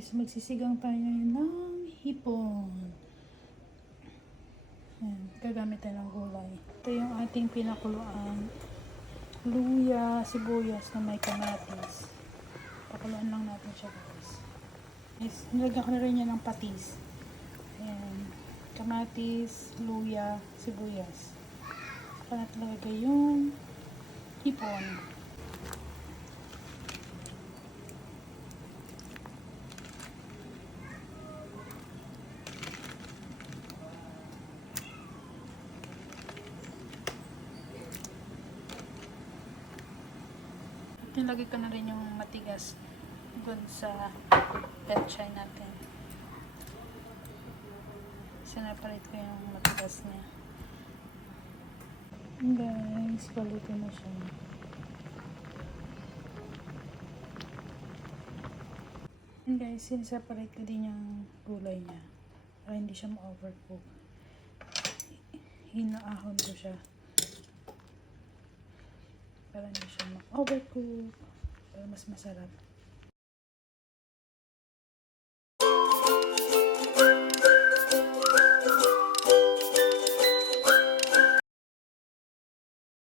guys, magsisigang tayo ng hipon. Ayan, gagamit tayo ng gulay. Ito yung ating pinakuluan. Luya, sibuyas na may kamatis. Pakuluan lang natin siya guys. Nilagyan ko na rin yan ng patis. Ayan, kamatis, luya, sibuyas. Saka natin lagay yung hipon. Nilagay ko na rin yung matigas dun sa pechay natin. Sinaparate ko yung matigas niya. Guys, paluto na siya. And guys, sinaseparate ko din yung gulay niya para hindi siya ma-overcook. Hinaahon ko siya para hindi siya ma-overcook, para mas masarap.